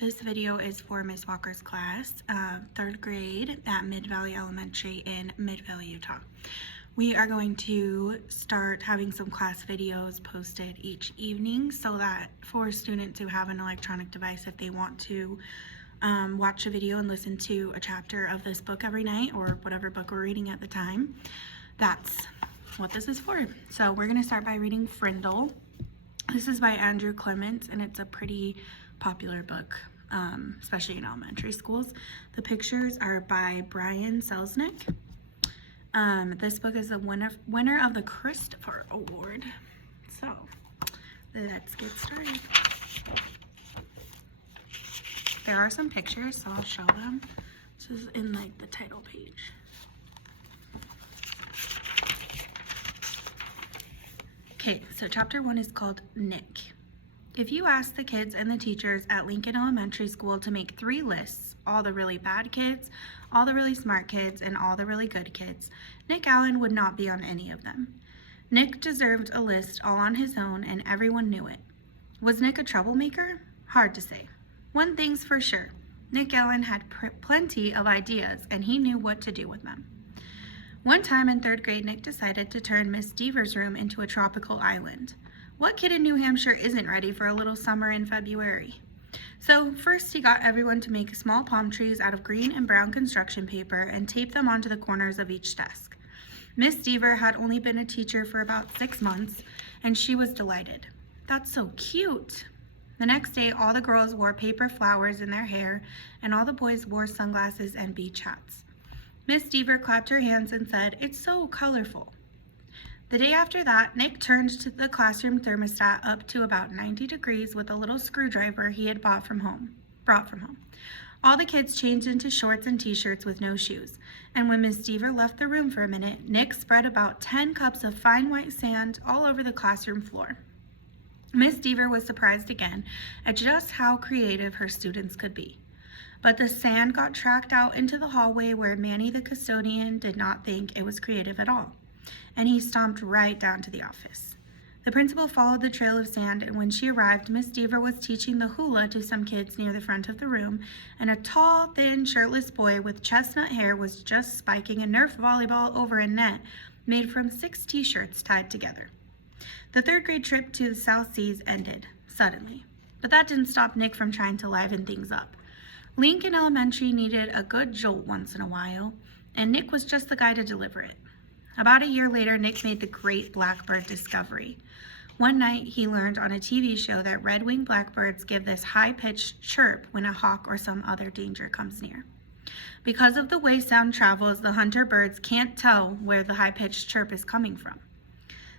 This video is for Miss Walker's class, 3rd grade at Mid-Valley Elementary in Mid-Valley, Utah. We are going to start having some class videos posted each evening so that for students who have an electronic device, if they want to watch a video and listen to a chapter of this book every night or whatever book we're reading at the time, that's what this is for. So we're going to start by reading Frindle. This is by Andrew Clements, and it's a pretty popular book, especially in elementary schools. The pictures are by Brian Selznick. This book is the winner of the Christopher Award. So let's get started. There are some pictures, so I'll show them. This is in like the title page. Okay, so chapter 1 is called Nick. If you ask the kids and the teachers at Lincoln Elementary School to make 3 lists, all the really bad kids, all the really smart kids, and all the really good kids, Nick Allen would not be on any of them. Nick deserved a list all on his own, and everyone knew it. Was Nick a troublemaker? Hard to say. One thing's for sure, Nick Allen had plenty of ideas, and he knew what to do with them. One time in 3rd grade, Nick decided to turn Miss Deaver's room into a tropical island. What kid in New Hampshire isn't ready for a little summer in February? So first he got everyone to make small palm trees out of green and brown construction paper and tape them onto the corners of each desk. Miss Deaver had only been a teacher for about 6 months, and she was delighted. That's so cute. The next day, all the girls wore paper flowers in their hair, and all the boys wore sunglasses and beach hats. Miss Deaver clapped her hands and said, "It's so colorful." The day after that, Nick turned the classroom thermostat up to about 90 degrees with a little screwdriver he had brought from home. All the kids changed into shorts and t-shirts with no shoes, and when Miss Deaver left the room for a minute, Nick spread about 10 cups of fine white sand all over the classroom floor. Miss Deaver was surprised again at just how creative her students could be. But the sand got tracked out into the hallway where Manny the custodian did not think it was creative at all, and he stomped right down to the office. The principal followed the trail of sand, and when she arrived, Miss Deaver was teaching the hula to some kids near the front of the room, and a tall, thin, shirtless boy with chestnut hair was just spiking a Nerf volleyball over a net made from 6 t-shirts tied together. The 3rd grade trip to the South Seas ended, suddenly, but that didn't stop Nick from trying to liven things up. Lincoln Elementary needed a good jolt once in a while, and Nick was just the guy to deliver it. About a year later, Nick made the great blackbird discovery. One night, he learned on a TV show that red-winged blackbirds give this high-pitched chirp when a hawk or some other danger comes near. Because of the way sound travels, the hunter birds can't tell where the high-pitched chirp is coming from.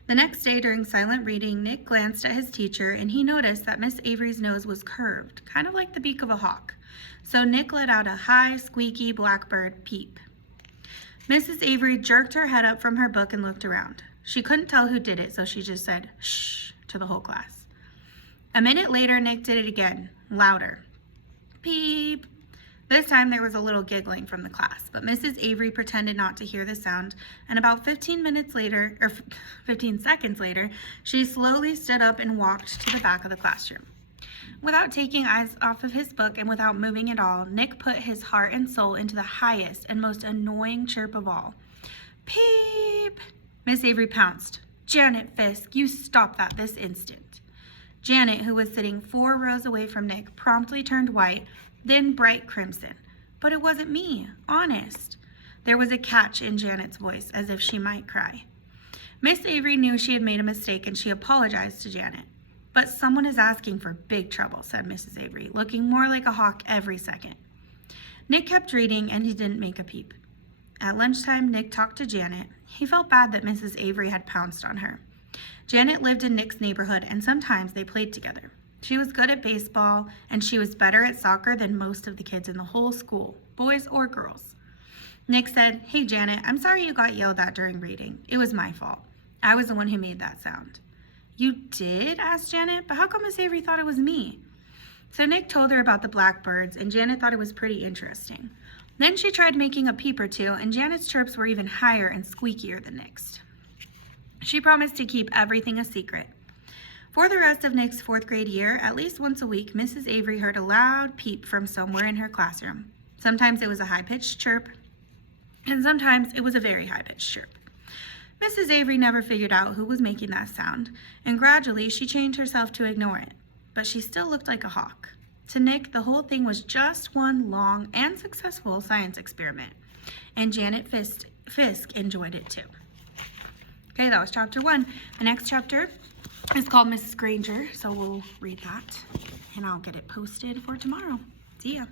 The next day during silent reading, Nick glanced at his teacher, and he noticed that Miss Avery's nose was curved, kind of like the beak of a hawk. So Nick let out a high, squeaky blackbird peep. Mrs. Avery jerked her head up from her book and looked around. She couldn't tell who did it, so she just said, "Shh," to the whole class. A minute later, Nick did it again, louder. Peep. This time there was a little giggling from the class, but Mrs. Avery pretended not to hear the sound, and about 15 seconds later, she slowly stood up and walked to the back of the classroom. Without taking eyes off of his book and without moving at all, Nick put his heart and soul into the highest and most annoying chirp of all. Peep! Miss Avery pounced. "Janet Fisk, you stop that this instant." Janet, who was sitting 4 rows away from Nick, promptly turned white, then bright crimson. "But it wasn't me, honest." There was a catch in Janet's voice, as if she might cry. Miss Avery knew she had made a mistake, and she apologized to Janet. "But someone is asking for big trouble," said Mrs. Avery, looking more like a hawk every second. Nick kept reading, and he didn't make a peep. At lunchtime, Nick talked to Janet. He felt bad that Mrs. Avery had pounced on her. Janet lived in Nick's neighborhood, and sometimes they played together. She was good at baseball, and she was better at soccer than most of the kids in the whole school, boys or girls. Nick said, "Hey, Janet, I'm sorry you got yelled at during reading. It was my fault. I was the one who made that sound." "You did?" asked Janet, "but how come Miss Avery thought it was me?" So Nick told her about the blackbirds, and Janet thought it was pretty interesting. Then she tried making a peep or two, and Janet's chirps were even higher and squeakier than Nick's. She promised to keep everything a secret. For the rest of Nick's 4th grade year, at least once a week, Mrs. Avery heard a loud peep from somewhere in her classroom. Sometimes it was a high-pitched chirp, and sometimes it was a very high-pitched chirp. Mrs. Avery never figured out who was making that sound, and gradually she trained herself to ignore it, but she still looked like a hawk. To Nick, the whole thing was just one long and successful science experiment, and Janet Fisk enjoyed it too. Okay, that was chapter 1. The next chapter is called Mrs. Granger, so we'll read that, and I'll get it posted for tomorrow. See ya.